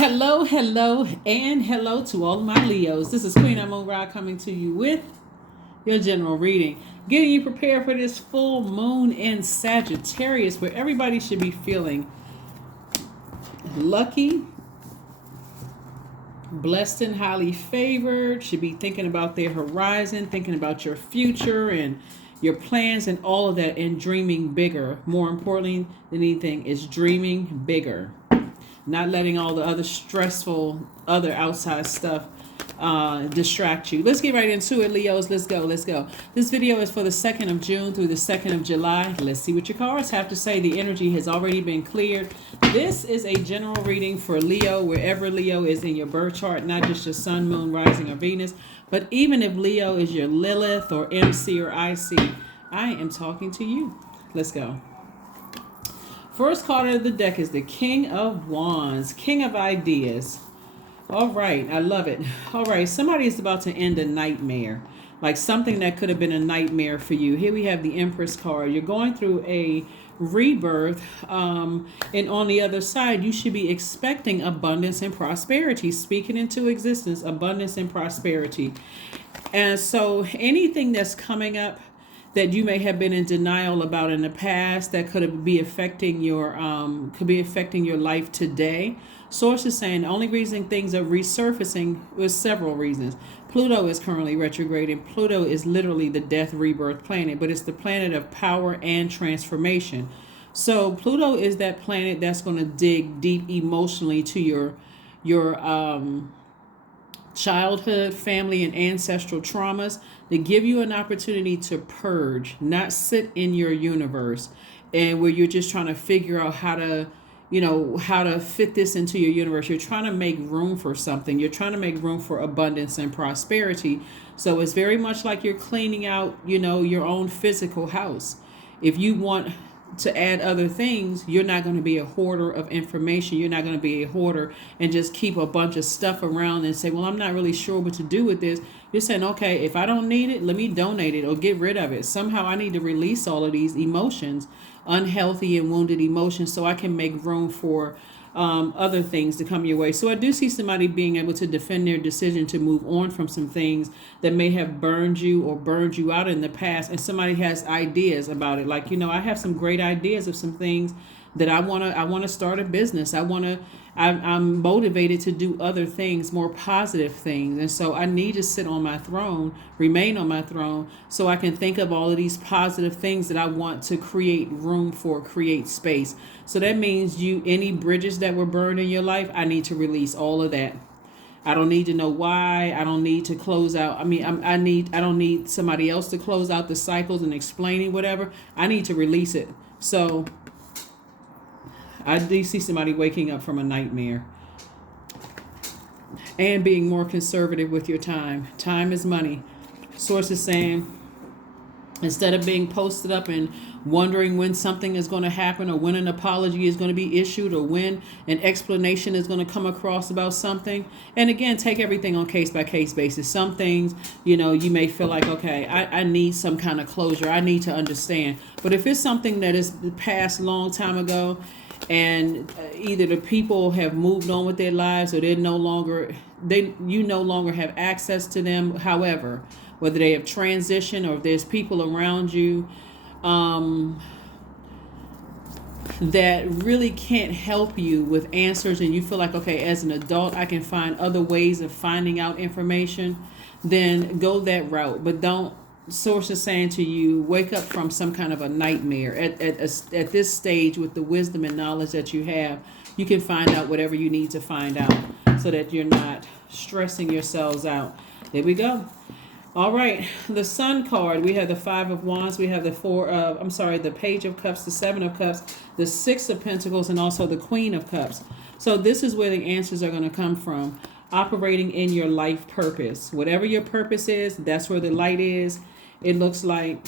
Hello, hello, and hello to all of my Leos. This is Queen Amun Ra coming to you with your general reading, getting you prepared for this full moon in Sagittarius, where everybody should be feeling lucky, blessed, and highly favored. Should be thinking about their horizon, thinking about your future and your plans and all of that, and dreaming bigger. More importantly than anything is dreaming bigger. Not letting all the other stressful, other outside stuff distract you. Let's get right into it, Leos. Let's go. This video is for the 2nd of June through the 2nd of July. Let's see what your cards have to say. The energy has already been cleared. This is a general reading for Leo, wherever Leo is in your birth chart, not just your sun, moon, rising, or Venus, but even if Leo is your Lilith or MC or IC, I am talking to you. Let's go. First card of the deck is the King of Wands, King of Ideas. All right, I love it. All right, somebody is about to end a nightmare, like something that could have been a nightmare for you. Here we have the Empress card. You're going through a rebirth, and on the other side, you should be expecting abundance and prosperity, speaking into existence, abundance and prosperity. And so anything that's coming up that you may have been in denial about in the past that could be affecting your life today. Source is saying the only reason things are resurfacing was several reasons. Pluto is currently retrograding. Pluto is literally the death rebirth planet, but it's the planet of power and transformation. So Pluto is that planet that's going to dig deep emotionally to your childhood, family, and ancestral traumas, to give you an opportunity to purge, not sit in your universe and where you're just trying to figure out how to fit this into your universe. You're trying to make room for something. You're trying to make room for abundance and prosperity. So it's very much like you're cleaning out, your own physical house. If you want to add other things, you're not going to be a hoarder of information. You're not going to be a hoarder and just keep a bunch of stuff around and say, well, I'm not really sure what to do with this. You're saying, okay, if I don't need it, let me donate it or get rid of it. Somehow I need to release all of these emotions, unhealthy and wounded emotions, so I can make room for other things to come your way. So I do see somebody being able to defend their decision to move on from some things that may have burned you or burned you out in the past, and somebody has ideas about it. Like, I have some great ideas of some things that I want to start a business. I'm motivated to do other things, more positive things. And so I need to sit on my throne, remain on my throne, so I can think of all of these positive things that I want to create room for, create space. So that means any bridges that were burned in your life, I need to release all of that. I don't need to know why. I don't need to close out. I don't need somebody else to close out the cycles and explaining whatever. I need to release it. So I do see somebody waking up from a nightmare and being more conservative with your time. Time is money. Source is saying, instead of being posted up and wondering when something is going to happen or when an apology is going to be issued or when an explanation is going to come across about something. And again, take everything on case by case basis. Some things, you may feel like, okay, I need some kind of closure. I need to understand. But if it's something that is passed a long time ago, and either the people have moved on with their lives or you no longer have access to them. However, whether they have transitioned or if there's people around you that really can't help you with answers, and you feel like, okay, as an adult, I can find other ways of finding out information, then go that route. But don't. Source is saying to you, wake up from some kind of a nightmare. At this stage, with the wisdom and knowledge that you have, you can find out whatever you need to find out so that you're not stressing yourselves out. There we go. All right, the Sun card. We have the 5 of Wands. We have the Page of Cups, the 7 of Cups, the 6 of Pentacles, and also the Queen of Cups. So this is where the answers are going to come from. Operating in your life purpose. Whatever your purpose is, that's where the light is. It looks like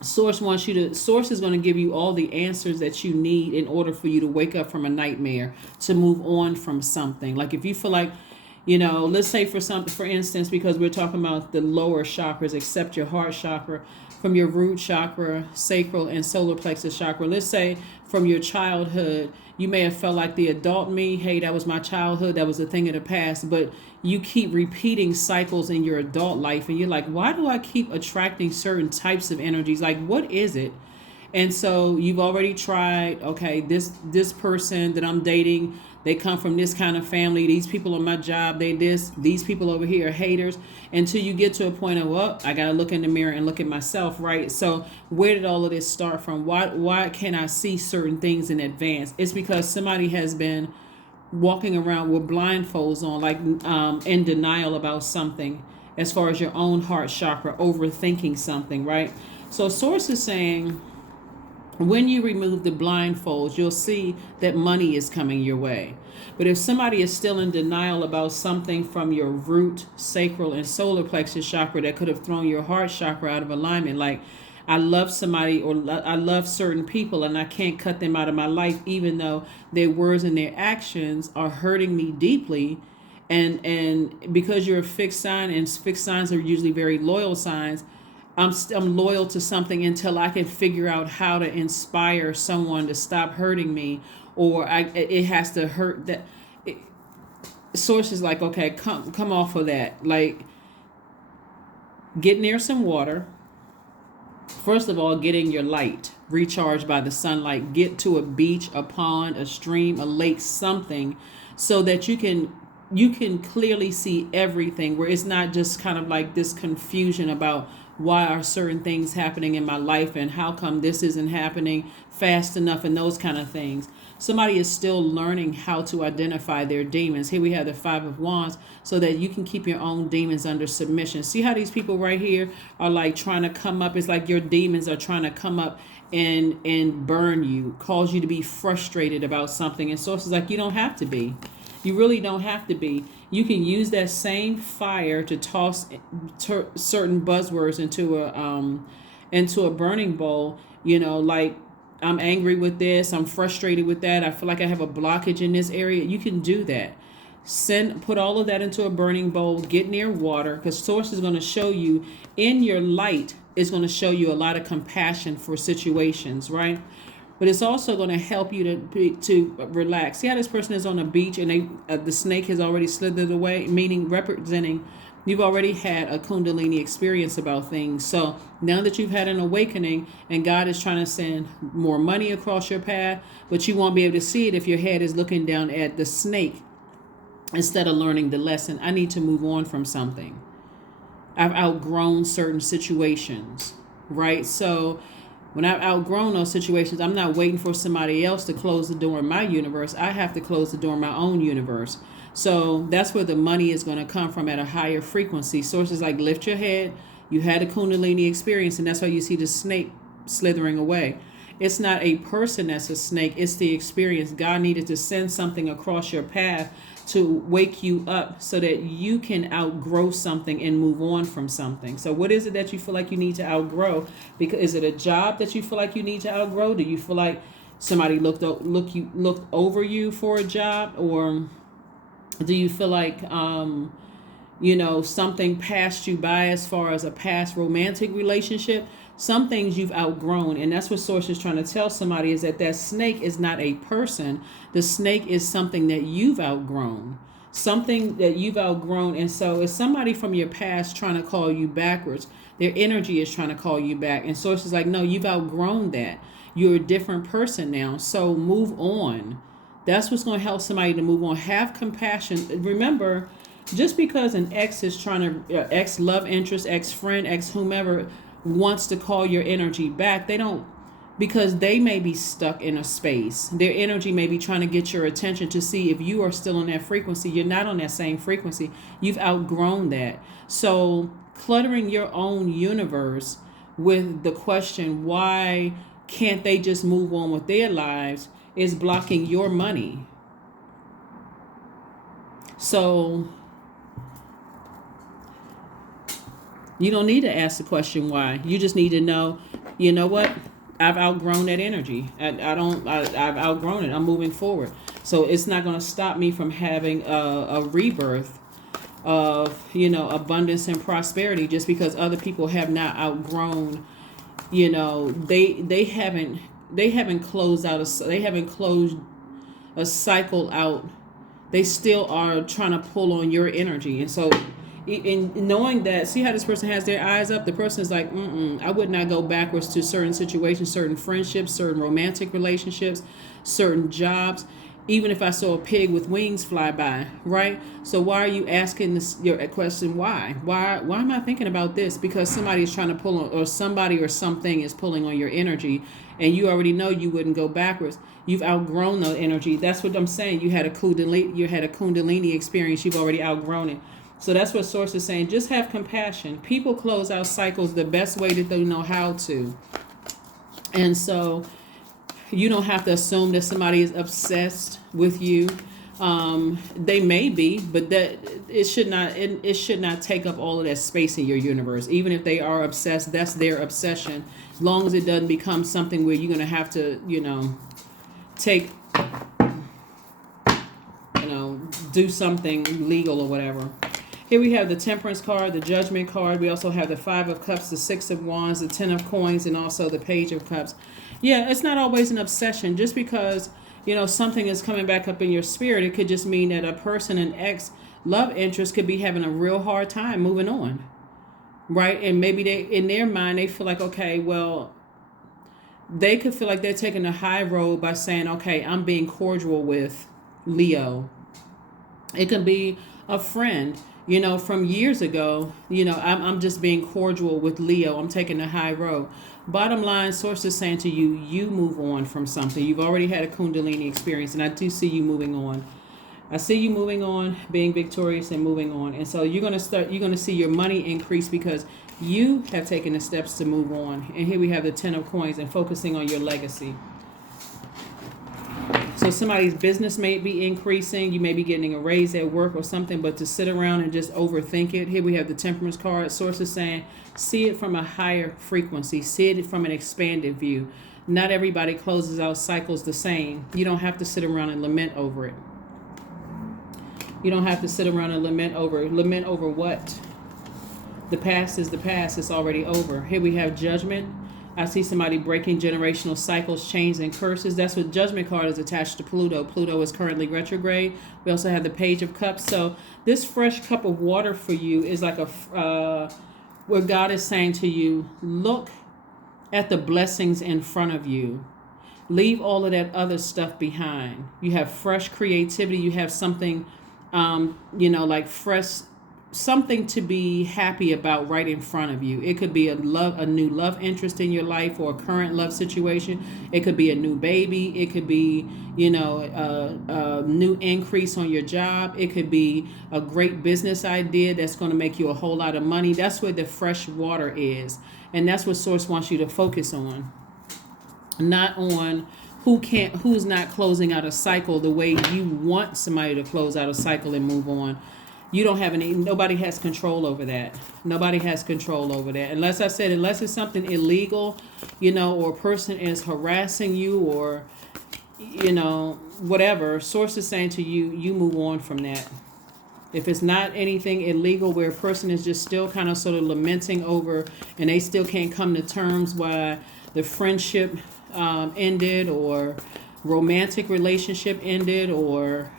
Source is going to give you all the answers that you need in order for you to wake up from a nightmare, to move on from something. Like if you feel like, let's say for instance, because we're talking about the lower chakras, except your heart chakra, from your root chakra, sacral, and solar plexus chakra. Let's say from your childhood, you may have felt like the adult me, hey, that was my childhood, that was a thing of the past, but you keep repeating cycles in your adult life, and you're like, why do I keep attracting certain types of energies? Like, what is it? And so you've already tried, okay, this person that I'm dating, they come from this kind of family. These people on my job, they this. These people over here are haters. Until you get to a point of, well, I got to look in the mirror and look at myself, right? So where did all of this start from? Why can I see certain things in advance? It's because somebody has been walking around with blindfolds on, like in denial about something, as far as your own heart chakra, overthinking something, right? So Source is saying, when you remove the blindfolds, you'll see that money is coming your way. But if somebody is still in denial about something from your root, sacral, and solar plexus chakra that could have thrown your heart chakra out of alignment, like, I love somebody or I love certain people and I can't cut them out of my life, even though their words and their actions are hurting me deeply. And because you're a fixed sign, and fixed signs are usually very loyal signs, I'm loyal to something until I can figure out how to inspire someone to stop hurting me, or it has to hurt that. Source is like, okay, come off of that. Like, get near some water. First of all, get in your light, recharge by the sunlight. Get to a beach, a pond, a stream, a lake, something, so that you can clearly see everything. Where it's not just kind of like this confusion about why are certain things happening in my life and how come this isn't happening fast enough and those kind of things. Somebody is still learning how to identify their demons. Here we have the Five of Wands, so that you can keep your own demons under submission. See how these people right here are like trying to come up. It's like your demons are trying to come up and burn you, cause you to be frustrated about something. And Source is like, you don't have to be. You really don't have to be. You can use that same fire to toss certain buzzwords into a burning bowl. Like, I'm angry with this, I'm frustrated with that, I feel like I have a blockage in this area. You can do that. Put all of that into a burning bowl. Get near water, because Source is going to show you in your light. Is going to show you a lot of compassion for situations, right? But it's also going to help you to relax. See how this person is on a beach and the snake has already slithered away, meaning representing you've already had a Kundalini experience about things. So now that you've had an awakening and God is trying to send more money across your path, but you won't be able to see it if your head is looking down at the snake instead of learning the lesson. I need to move on from something. I've outgrown certain situations, right? So when I've outgrown those situations, I'm not waiting for somebody else to close the door in my universe. I have to close the door in my own universe. So that's where the money is going to come from, at a higher frequency. Sources like, lift your head. You had a Kundalini experience, and that's why you see the snake slithering away. It's not a person that's a snake. It's the experience. God needed to send something across your path to wake you up so that you can outgrow something and move on from something. So what is it that you feel like you need to outgrow? Because is it a job that you feel like you need to outgrow? Do you feel like somebody looked over you for a job? Or do you feel like something passed you by as far as a past romantic relationship? Some things you've outgrown, and that's what Source is trying to tell somebody, is that snake is not a person. The snake is something that you've outgrown. Something that you've outgrown. And so it's somebody from your past trying to call you backwards. Their energy is trying to call you back. And Source is like, no, you've outgrown that. You're a different person now. So move on. That's what's going to help somebody to move on. Have compassion. Remember, just because an ex is trying to, ex love interest, ex friend, ex whomever wants to call your energy back, they don't, because they may be stuck in a space. Their energy may be trying to get your attention to see if you are still on that frequency. You're not on that same frequency. You've outgrown that. So cluttering your own universe with the question, why can't they just move on with their lives, is blocking your money. So you don't need to ask the question why. You just need to know, you know what? I've outgrown that energy. I've outgrown it. I'm moving forward. So it's not going to stop me from having a rebirth of, abundance and prosperity, just because other people have not outgrown They haven't closed out they haven't closed a cycle out. They still are trying to pull on your energy. And so in knowing that, see how this person has their eyes up? The person is like, I would not go backwards to certain situations, certain friendships, certain romantic relationships, certain jobs, even if I saw a pig with wings fly by, right? So why are you asking your question? Why am I thinking about this? Because somebody is trying to pull on, or somebody or something is pulling on your energy, and you already know you wouldn't go backwards. You've outgrown the energy. That's what I'm saying. You had a Kundalini experience. You've already outgrown it. So that's what Source is saying. Just have compassion. People close out cycles the best way that they know how to. And so you don't have to assume that somebody is obsessed with you. They may be, but that it should not take up all of that space in your universe. Even if they are obsessed, that's their obsession. As long as it doesn't become something where you're going to have to, take, do something legal or whatever. Here we have the Temperance card, the Judgment card. We also have the Five of Cups, the Six of Wands, the Ten of Coins, and also the Page of Cups. Yeah, it's not always an obsession. Just because, something is coming back up in your spirit, it could just mean that a person, an ex-love interest, could be having a real hard time moving on. Right? And maybe in their mind, they feel like, okay, well, they could feel like they're taking the high road by saying, okay, I'm being cordial with Leo. It could be a friend, from years ago. I'm just being cordial with Leo. I'm taking the high road. Bottom line, Source is saying to you, you move on from something. You've already had a Kundalini experience, and I do see you moving on. I see you moving on, being victorious and moving on. And so you're going to see your money increase because you have taken the steps to move on. And here we have the Ten of Coins and focusing on your legacy. So somebody's business may be increasing. You may be getting a raise at work or something, but to sit around and just overthink it. Here we have the Temperance card. Source is saying, see it from a higher frequency. See it from an expanded view. Not everybody closes out cycles the same. You don't have to sit around and lament over it. You don't have to sit around and lament over what? The past is the past. It's already over. Here we have Judgment. I see somebody breaking generational cycles, chains, and curses. That's what Judgment card is attached to Pluto. Pluto is currently retrograde. We also have the Page of Cups. So this fresh cup of water for you is like where God is saying to you, look at the blessings in front of you. Leave all of that other stuff behind. You have fresh creativity. You have something, like fresh, something to be happy about right in front of you. It could be a new love interest in your life or a current love situation. It could be a new baby. It could be, a new increase on your job. It could be a great business idea that's going to make you a whole lot of money. That's where the fresh water is. And that's what Source wants you to focus on. Not on who's not closing out a cycle the way you want somebody to close out a cycle and move on. You don't have nobody has control over that. Nobody has control over that. Unless it's something illegal, or a person is harassing you or, whatever. Source is saying to you, you move on from that. If it's not anything illegal where a person is just still kind of sort of lamenting over and they still can't come to terms why the friendship ended or romantic relationship ended or,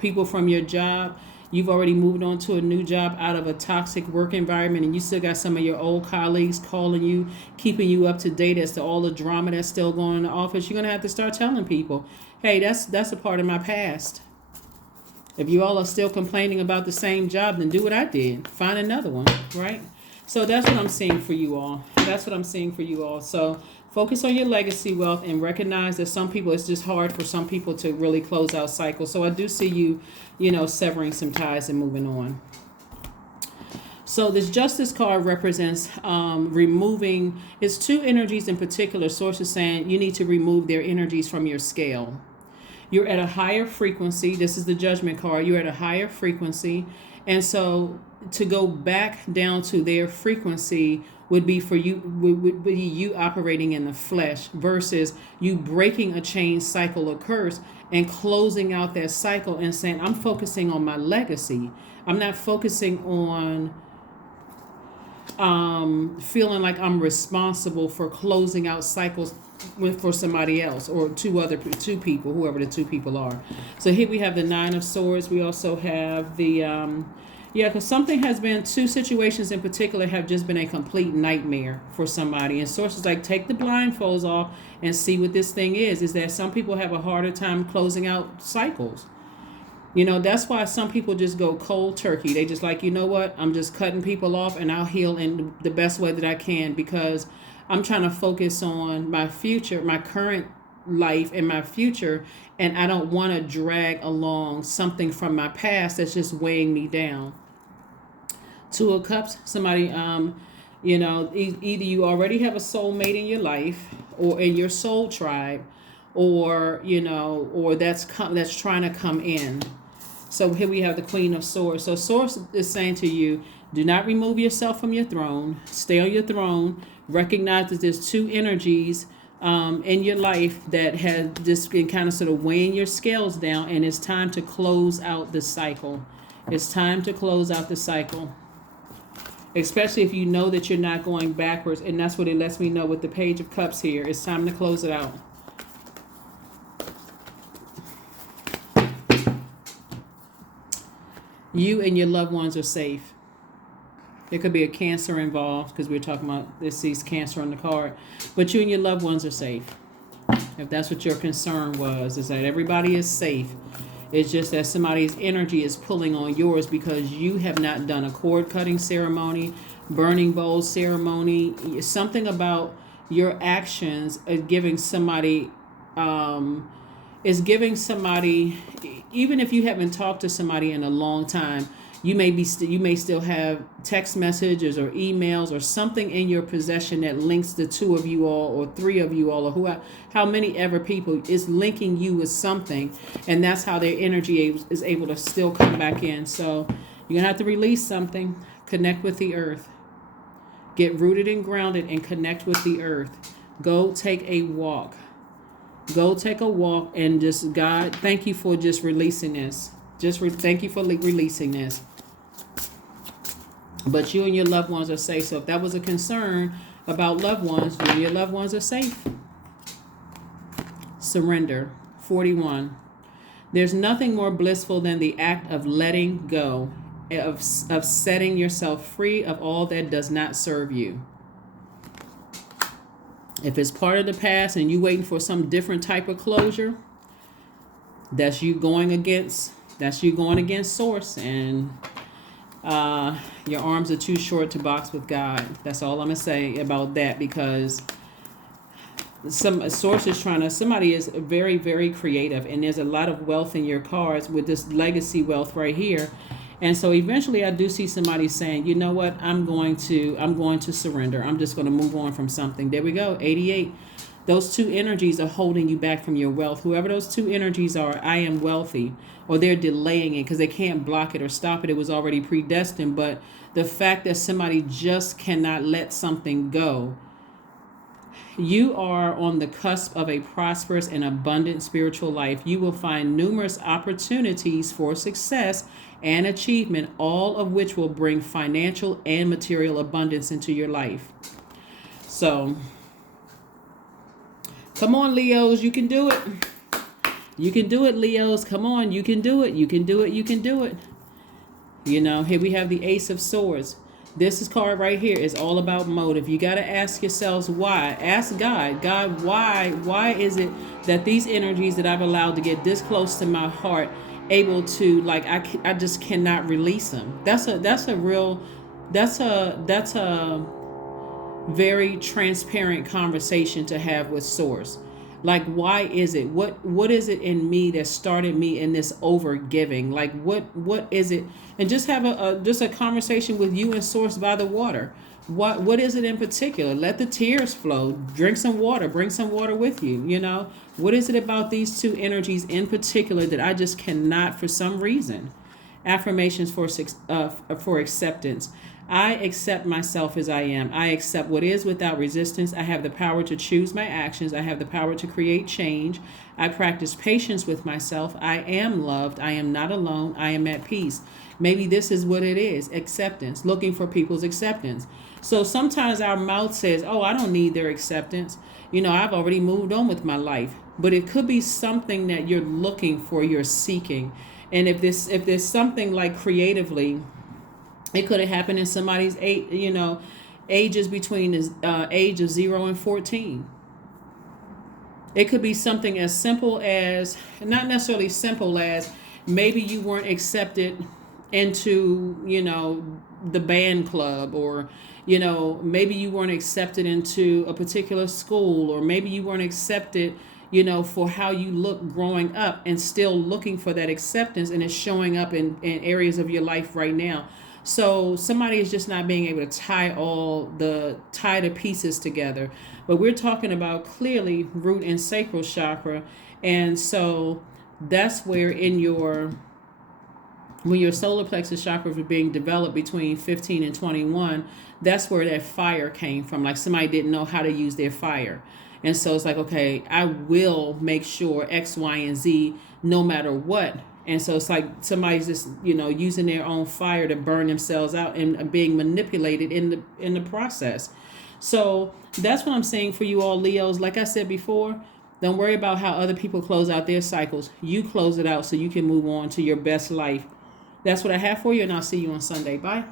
people from your job, you've already moved on to a new job out of a toxic work environment and you still got some of your old colleagues calling you, keeping you up to date as to all the drama that's still going on in the office, you're going to have to start telling people, hey, that's a part of my past. If you all are still complaining about the same job, then do what I did. Find another one, right? So that's what I'm seeing for you all. So focus on your legacy wealth and recognize that some people, it's just hard for some people to really close out cycles. So I do see you, severing some ties and moving on. So this Justice card represents removing, it's two energies in particular. Source is saying you need to remove their energies from your scale. You're at a higher frequency. This is the Judgment card. You're at a higher frequency. And so to go back down to their frequency would be for you, would be you operating in the flesh versus you breaking a chain cycle or curse and closing out that cycle and saying, I'm focusing on my legacy. I'm not focusing on feeling like I'm responsible for closing out cycles for somebody else or two people, whoever the two people are. So here we have the Nine of Swords. We also have the yeah, because something has been, two situations in particular have just been a complete nightmare for somebody. And sources like, take the blindfolds off and see what this thing is that some people have a harder time closing out cycles. You know, that's why some people just go cold turkey. They just like, you know what? I'm just cutting people off and I'll heal in the best way that I can, because I'm trying to focus on my future, my current life and my future. And I don't want to drag along something from my past that's just weighing me down. Two of Cups, somebody, you know, either you already have a soulmate in your life or in your soul tribe, or, you know, or that's trying to come in. So here we have the Queen of Swords. So Source is saying to you, do not remove yourself from your throne. Stay on your throne. Recognize that there's two energies in your life that have just been kind of sort of weighing your scales down, and it's time to close out the cycle. It's time to close out the cycle. Especially if you know that you're not going backwards, and that's what it lets me know with the Page of Cups here. It's time to close it out. You and your loved ones are safe. There could be a Cancer involved, because we're talking about, this sees Cancer on the card. But you and your loved ones are safe. If that's what your concern was, is that everybody is safe. It's just that somebody's energy is pulling on yours because you have not done a cord cutting ceremony, burning bowl ceremony. Something about your actions is giving somebody, even if you haven't talked to somebody in a long time, you may still have text messages or emails or something in your possession that links the two of you all or three of you all, or how many ever people is linking you with something, and that's how their energy is able to still come back in. So you're gonna have to release something, connect with the earth, get rooted and grounded, and connect with the earth. Go take a walk. Go take a walk, and just, God, thank you for just releasing this. Thank you for releasing this. But you and your loved ones are safe. So if that was a concern about loved ones, you and your loved ones are safe. Surrender. 41. There's nothing more blissful than the act of letting go, of setting yourself free of all that does not serve you. If it's part of the past and you waiting for some different type of closure, that's you going against Source, and your arms are too short to box with God. That's all I'm gonna say about that, because Source is somebody is very, very creative, and there's a lot of wealth in your cards with this legacy wealth right here. And so eventually I do see somebody saying, you know what, I'm going to surrender. I'm just going to move on from something. There we go. 88. Those two energies are holding you back from your wealth. Whoever those two energies are, I am wealthy, or they're delaying it because they can't block it or stop it. It was already predestined. But the fact that somebody just cannot let something go. You are on the cusp of a prosperous and abundant spiritual life. You will find numerous opportunities for success and achievement, all of which will bring financial and material abundance into your life. So, come on, Leos, you can do it. You can do it, Leos. Come on, you can do it. You can do it. You can do it. You know, here we have the Ace of Swords. This card right here is all about motive. You got to ask yourselves why. Ask God, why is it that these energies that I've allowed to get this close to my heart, able to, like, I just cannot release them. That's a very transparent conversation to have with Source. Like, why is it? What is it in me that started me in this over giving? Like, what is it? And just have a conversation with you and Source by the water. What is it in particular? Let the tears flow. Drink some water. Bring some water with you. You know, what is it about these two energies in particular that I just cannot, for some reason? Affirmations for acceptance. I accept myself as I am. I accept what is without resistance. I have the power to choose my actions. I have the power to create change. I practice patience with myself. I am loved. I am not alone. I am at peace. Maybe this is what it is, acceptance, looking for people's acceptance. So sometimes our mouth says, oh, I don't need their acceptance. I've already moved on with my life. But it could be something that you're looking for, you're seeking. And if there's something like creatively, it could have happened in somebody's ages between the age of 0 and 14. It could be something as simple as, not necessarily simple as, maybe you weren't accepted into, the band club, or, maybe you weren't accepted into a particular school, or maybe you weren't accepted, for how you look growing up, and still looking for that acceptance, and it's showing up in areas of your life right now. So somebody is just not being able to tie the pieces together. But we're talking about clearly root and sacral chakra. And so that's where when your solar plexus chakra was being developed between 15 and 21, that's where that fire came from. Like somebody didn't know how to use their fire. And so it's like, okay, I will make sure X, Y, and Z no matter what. And so it's like somebody's just, using their own fire to burn themselves out and being manipulated in the process. So that's what I'm saying for you all, Leos. Like I said before, don't worry about how other people close out their cycles. You close it out so you can move on to your best life. That's what I have for you, and I'll see you on Sunday. Bye.